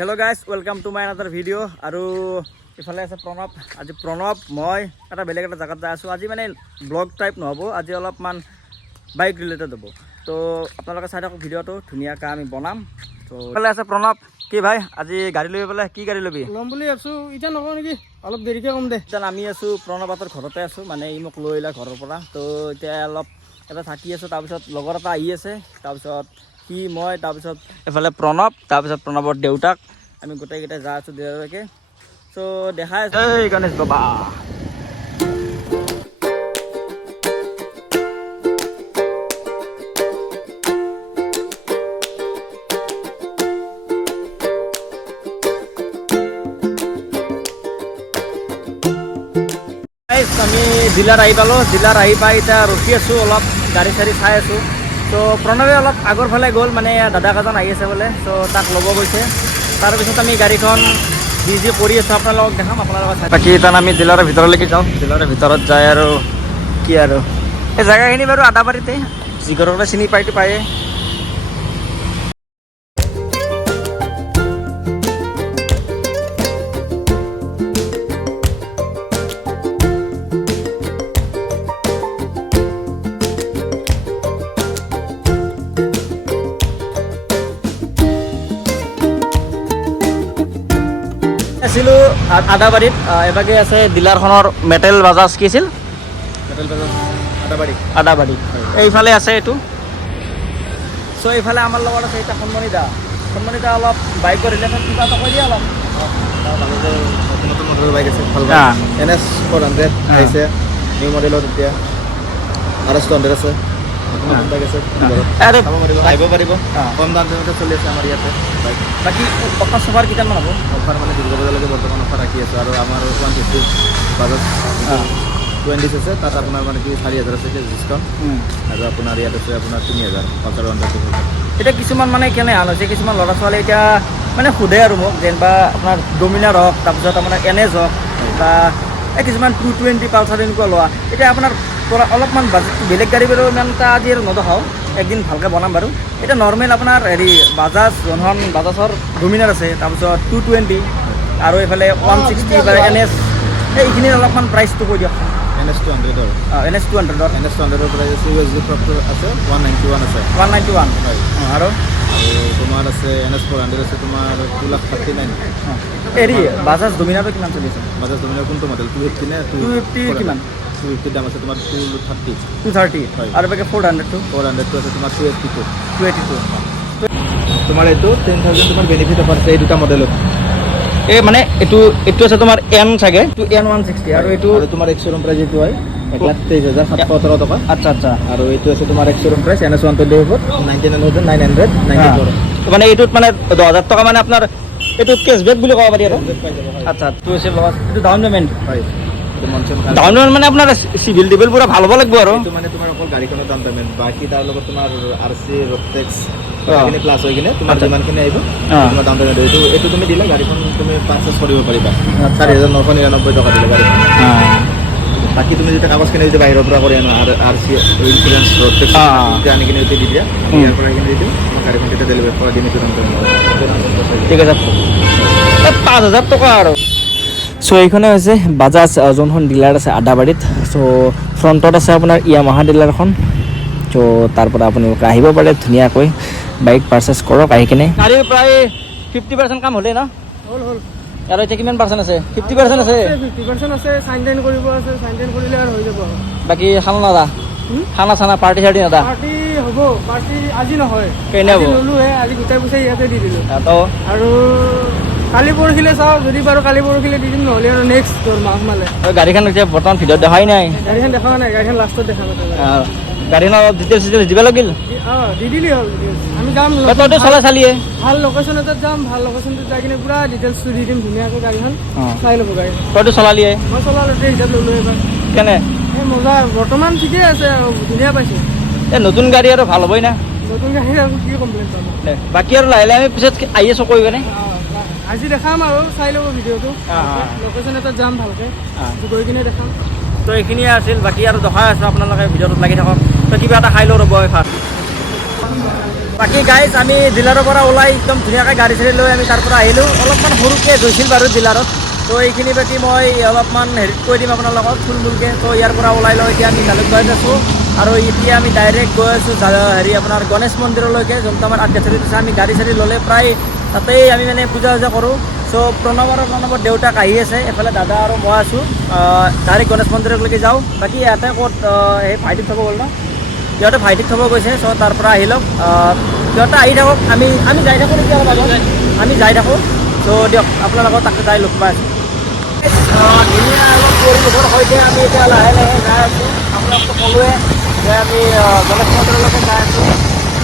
Hello guys, welcome to my another video. আৰু ইফালে আছে প্ৰণৱ। আজি প্ৰণৱ মই এটা বেলেগ এটা জায়গাত যাই আছো। আজি মানে ব্লগ টাইপ নহব, আজি অলপমান বাইক ৰিলেটেড হ'ব। তো আপোনালোকে চাই থাকক ভিডিঅ'টো, ধুনীয়াকৈ আমি বনাম। তো ইফালে আছে প্ৰণৱ। কি ভাই আজি গাড়ী লৈ পেলাই কি গাড়ী ল'বি? ল'ম বুলি ভাবিছোঁ, এতিয়া নকওঁ নেকি, অলপ দেৰিকৈ ক'ম দে। এতিয়া আমি আছোঁ প্ৰণৱহঁতৰ ঘৰতে আছোঁ, মানে ই মোক লৈ আহিলে ঘৰৰ পৰা। তো এতিয়া অলপ এটা থাকি আছোঁ, তাৰপিছত লগৰ এটা আহি আছে, তাৰপিছত সি মই, তাৰপিছত এফালে প্ৰণৱ, তাৰপিছত প্ৰণৱৰ দেউতাক, আমি গোটেইকেইটা যাই আছোঁ দেউতাকে। চ' দেখাই আছে এই গণেশ বাবা। আমি জিলাত আহি পালোঁ, জিলাত আহি পাই এতিয়া ৰখি আছোঁ, অলপ গাড়ী চাড়ী চাই আছোঁ। ত' প্ৰণৱে অলপ আগৰ ফালে গ'ল, মানে দাদাক এজন আহি আছে বোলে, চ' তাক ল'ব গৈছে। তাৰপিছত আমি গাড়ীখন যি কৰি আছোঁ আপোনালোকক দেখাম, আপোনালোকক বাকী এতিয়া আমি জিলাৰ ভিতৰলৈকে যাওঁ। জিলাৰ ভিতৰত যায় আৰু কি আৰু এই জেগাখিনি বাৰু আদাবাৰীতে, যিঘৰলৈ চিনি পাইতো পায়ে। আছিলোঁ আদাবাৰীত, এবাগে আছে ডিলাৰখনৰ মেটেল বাজাজ, কি আছিল মেটেল বাজাজ আদাবাৰী। এইফালে আছে এইটো। চ' এইফালে আমাৰ লগত আছে এতিয়া সন্মানিতা অলপ বাইকৰ ৰিলেটেড কিবা এটা কৈ দিয়া অলপ। নতুন মডেলৰ বাইক আছে, ভাল NS 400 আহিছে, নিউ মডেলত এতিয়া RS 200 আছে, নতুন বাইক আছে, আহিব পাৰিব। কম দামতে চলি আছে আমাৰ ইয়াতে বাইক। বাকী অফাৰ চফাৰ কিমানমান হ'ব? অফাৰ মানে দুৰ্গা পূজালৈকে বৰ্তমান অফাৰ ৰাখি আছোঁ, আৰু আমাৰ 150 বাজাজ 20 আছে, তাত আপোনাৰ মানে কি 4000 আছে ডিছকাউণ্ট, আৰু আপোনাৰ ইয়াত আছে আপোনাৰ 3000 পালচাৰ 100। এতিয়া কিছুমান মানে কেনে হাল হৈছে, কিছুমান ল'ৰা ছোৱালী এতিয়া মানে সোধে আৰু মোক, যেনিবা আপোনাৰ ডমিনাৰ হওক, তাৰপিছত আপোনাৰ NS হওক, বা এই কিছুমান 220 পালচাৰ এনেকুৱা লোৱা। এতিয়া আপোনাৰ পৰা অলপমান বাজেটটো বেলেগ গাড়ী বাৰু ইমান এটা আজি আৰু নেদেখাওঁ, একদিন ভালকৈ বনাম বাৰু। এতিয়া নৰ্মেল আপোনাৰ হেৰি বাজাজ, যোনখন বাজাজৰ ডমিনাৰ আছে, তাৰপিছত 220 আৰু এইফালে 160 বা NS, এইখিনিৰ অলপমান প্ৰাইচটো কৈ দিয়ক। NS 200 NS 200 NS 200 প্ৰাইচ আছে, USD ক্ৰপটো আছে 191 আছে, 191 হয়। আৰু তোমাৰ আছে NS 400 আছে তোমাৰ 239। হেৰি বাজাজ ডমিনাৰটো কিমান চলি আছে? বাজাজ ডমিনাৰ কোনটো মডেল? 250 নে 250 কিমান? 250 দাম আছে তোমাৰ 230। 230 হয়। আৰু বাকী 400টো 400টো আছে তোমাৰ 282। 282 তোমাৰ এইটো 10,000 তোমাৰ বেনিফিট অফাৰ আছে এই দুটা মডেলত। এই মানে এইটো আছে তোমাৰ N চাগে, এইটো N160 আৰু এইটো তোমাৰ এক শ্বৰুম প্ৰাইচ এইটো হয় 1,23,718 টকা। আচ্ছা। আৰু এইটো আছে তোমাৰ এক শ্বৰুম প্ৰাইচ NS 124 99,990। মানে এইটোত মানে 10,000 টকা মানে আপোনাৰ এইটো কেছবেক বুলি ক'ব পাৰি আৰু। আচ্ছা, এইটো হৈছে লছ, এইটো ডাউন পে'মেণ্ট। হয়, ডাউন পে'মেণ্ট মানে আপোনাৰ চিভিল টিভিল পুৰা ভাল হ'ব লাগিব আৰু। এইটো মানে তোমাৰ অকল গাড়ীখনৰ ডাউন পে'মেণ্ট, বাকী তাৰ লগত তোমাৰ RC ৰোড টেক্স এইখিনি প্লাছ হৈ কিনে তোমাৰ যিমানখিনি আহিব তোমাৰ ডাউন পে'মেণ্ট। এইটো তুমি দিলে গাড়ীখন তুমি পাৰ্চেছ কৰিব পাৰিবা 4,999 টকা দিলে গাড়ীখন। বাকী তুমি যেতিয়া কাগজখিনি যদি বাহিৰৰ পৰা কৰি আনো, RC ইঞ্চুৰেঞ্চ ৰোড টেক্স আনি কিনে দি দিয়া, ইয়াৰ পৰা এইখিনি দি দিওঁ, গাড়ীখন তেতিয়া ডেলিভাৰী কৰা দিম। এইটো ডাউন পে'মেণ্ট ঠিক আছে, 5,000 টকা আৰু। চ' এইখনে হৈছে বাজাজ যোনখন ডিলাৰ আছে আদাবাৰীত। চ' ফ্ৰণ্টত আছে আপোনাৰ ইয়ামাহা ডিলাৰখন। চ' তাৰ পৰা আপোনালোকে আহিব পাৰে, ধুনীয়াকৈ বাইক পাৰ্চেছ কৰক আহি কিনে। গাড়ীৰ প্ৰায় 50% কাম হ'লেই ন? হ'ল আৰু এতিয়া কিমান পাৰ্চেণ্ট আছে? 50% আছে। 50% আছে, চাইন টাইন কৰিব আছে, চাইন টাইন কৰিলে আৰু হৈ যাব। বাকী খানা নাদা, খানা চানা পাৰ্টি চাৰ্টি নাদা? পাৰ্টি হ'ব, পাৰ্টি আজি নহয়, কেনে হ'ব? ল'লোহে, আজি গোটাই পইচা ইয়াতে দি দিলোঁ। তো আৰু কালি পৰহিলে চাওঁ, যদি বাৰু কালি পৰহিলে দি দিম, নহ'লে আৰু নেক্সট মাহ মালে। গাড়ীখন এতিয়া বৰ্তমান ভিডিঅ'ত দেখাই নাই। গাড়ীখন দেখা নাই, গাড়ীখন লাষ্টত দেখা পাব। গাড়ীখন অলপ ডিটেইলছ দিব লাগিল। দি দিলি হ'ল, আমি যাম। তইতো চলাই চালিয়ে? ভাল লোকেশ্যন এটাত যাম, ভাল লোকেশ্যনটোত যাই কিনে পুৰা ডিটেইলছটো দি দিম ধুনীয়াকৈ। গাড়ীখন চাই ল'ব গাড়ী। তইতো চলালিয়ে? মই চলালোঁ, হিচাপ ল'লোঁ এবাৰ। কেনে? এই মজা, বৰ্তমান ঠিকেই আছে আৰু ধুনীয়া পাইছোঁ। এই নতুন গাড়ী আৰু ভাল হ'বই না? নতুন গাড়ী আৰু কি কমপ্লেইন পাব। বাকী আৰু লাহে লাহে আমি পিছত আহি আছোঁ কৈ কেনে। আজি দেখাম আৰু চাই ল'ব ভিডিঅ'টো, লোকেশ্যন এটাত যাম ভালকৈ, গৈ কিনে দেখাম। তো এইখিনিয়ে আছিল, বাকী আৰু দেখাই আছোঁ আপোনালোকে ভিডিঅ'টোত লাগি থাকক। তো কিবা এটা খাই লওঁ ৰ'ব ফাৰ্ষ্ট। বাকী গাইজ আমি ডিলাৰৰ পৰা ওলাই একদম ধুনীয়াকৈ গাড়ী চাড়ী লৈ আমি তাৰ পৰা আহিলোঁ অলপমান সৰুকৈ গৈছিল বাৰু ডিলাৰত তো এইখিনি বাকী মই অলপমান হেৰিত কৈ দিম আপোনালোকক থুলমূলকৈ তো ইয়াৰ পৰা ওলাই লওঁ এতিয়া আমি জালুকবাৰীত আছোঁ আৰু এতিয়া আমি ডাইৰেক্ট গৈ আছোঁ হেৰি আপোনাৰ গণেশ মন্দিৰলৈকে যোনটো আমাৰ আঠগাছৰিত আছে আমি গাড়ী চাড়ী ল'লে প্ৰায় তাতেই আমি মানে পূজা চূজা কৰোঁ চ' প্ৰণৱৰ দেউতাক আহি আছে এফালে দাদা আৰু মই আছোঁ ডাইৰেক্ট গণেশ মন্দিৰলৈকে যাওঁ বাকী ইয়াতে ক'ত সেই ভাইটিক থ'ব গ'ল ন সিহঁতে ভাইটিক থ'ব গৈছে চ' তাৰ পৰা আহি লওক সিহঁতে আহি থাকক আমি যাই থাকোঁ নেকি অলপ আগত আমি যাই থাকোঁ চ' দিয়ক আপোনালোকক তাতে যাই লগ পাই আছোঁ ধুনীয়া অলপ পৰিৱেশৰ সৈতে আমি এতিয়া লাহে লাহে যাই আছোঁ আপোনালোকক ক'লোৱে যে আমি গণেশ মন্দিৰলৈকে যাই আছোঁ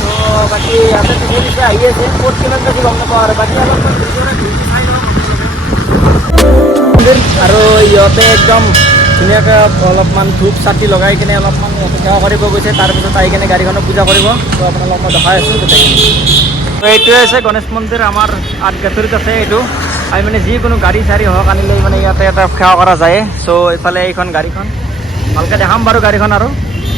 তো বাকী ইয়াতে টিকেট আহি আছে ক'ত কিমান বেছি গম নাপাওঁ আৰু বাকী অলপমান চাই লওক আৰু ইহঁতে একদম ধুনীয়াকৈ অলপমান ধূপ চাকি লগাই কিনে অলপমান সেৱা কৰিব গৈছে তাৰপিছত আহি কিনে গাড়ীখনক পূজা কৰিব তো আপোনালোকক মই দেখাই আছোঁ গোটেইখিনি তো এইটোৱে আছে গণেশ মন্দিৰ আমাৰ আঠগাছৰিত আছে এইটো আমি মানে যিকোনো গাড়ী চাড়ী হওক আনিলে মানে ইয়াতে এটা সেৱা কৰা যায় চ' এইফালে এইখন গাড়ীখন ভালকৈ দেখাম বাৰু গাড়ীখন আৰু